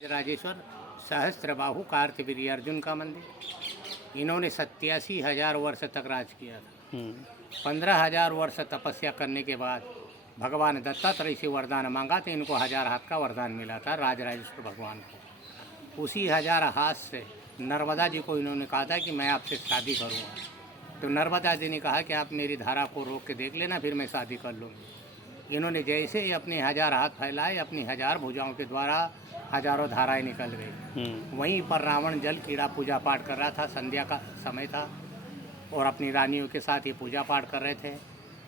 राजेश्वर सहस्त्रबाहु कार्तवीर्य अर्जुन का मंदिर। इन्होंने 87,000 वर्ष तक राज किया था। 15,000 वर्ष तपस्या करने के बाद भगवान दत्तात्रेय से वरदान मांगा तो इनको 1000 हाथ का वरदान मिला था राजराजेश्वर भगवान को। उसी 1000 हाथ से नर्मदा जी को इन्होंने कहा था कि मैं आपसे शादी करूँगा। तो नर्मदा जी ने कहा कि आप मेरी धारा को रोक के देख लेना, फिर मैं शादी कर लूँगी। इन्होंने जैसे ही अपने 1000 हाथ फैलाए, अपनी 1000 भुजाओं के द्वारा हजारों धाराएं निकल गई। वहीं पर रावण जल कीड़ा पूजा पाठ कर रहा था, संध्या का समय था और अपनी रानियों के साथ ये पूजा पाठ कर रहे थे।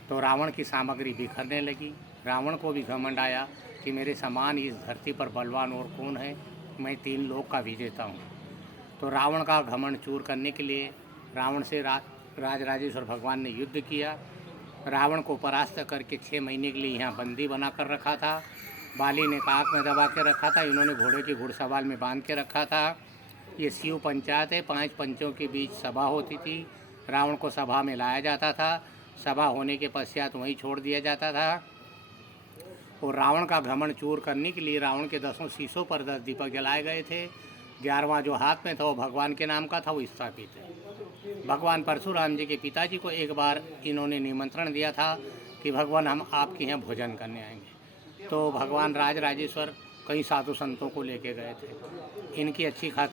तो रावण की सामग्री बिखरने लगी। रावण को भी घमंड आया कि मेरे समान इस धरती पर बलवान और कौन है, मैं 3 लोक का विजेता हूँ। तो रावण का घमंड चूर करने के लिए रावण से राजराजेश्वर भगवान ने युद्ध किया। रावण को परास्त करके 6 महीने के लिए यहाँ बंदी बना कर रखा था। बाली ने काक में दबा के रखा था, इन्होंने घोड़े की घुड़सवार में बांध के रखा था। ये शिव पंचायत है, 5 पंचों के बीच सभा होती थी। रावण को सभा में लाया जाता था, सभा होने के पश्चात वहीं छोड़ दिया जाता था। और रावण का घमंड चूर करने के लिए रावण के 10 शीशों पर 10 दीपक जलाए गए थे। 11वां जो हाथ में था वो भगवान के नाम का था, वो स्थापित है। भगवान परशुराम जी के पिताजी को एक बार इन्होंने निमंत्रण दिया था कि भगवान हम आपके यहाँ भोजन करने आएंगे। तो भगवान राजराजेश्वर कई साधु संतों को लेके गए थे। इनकी अच्छी खासी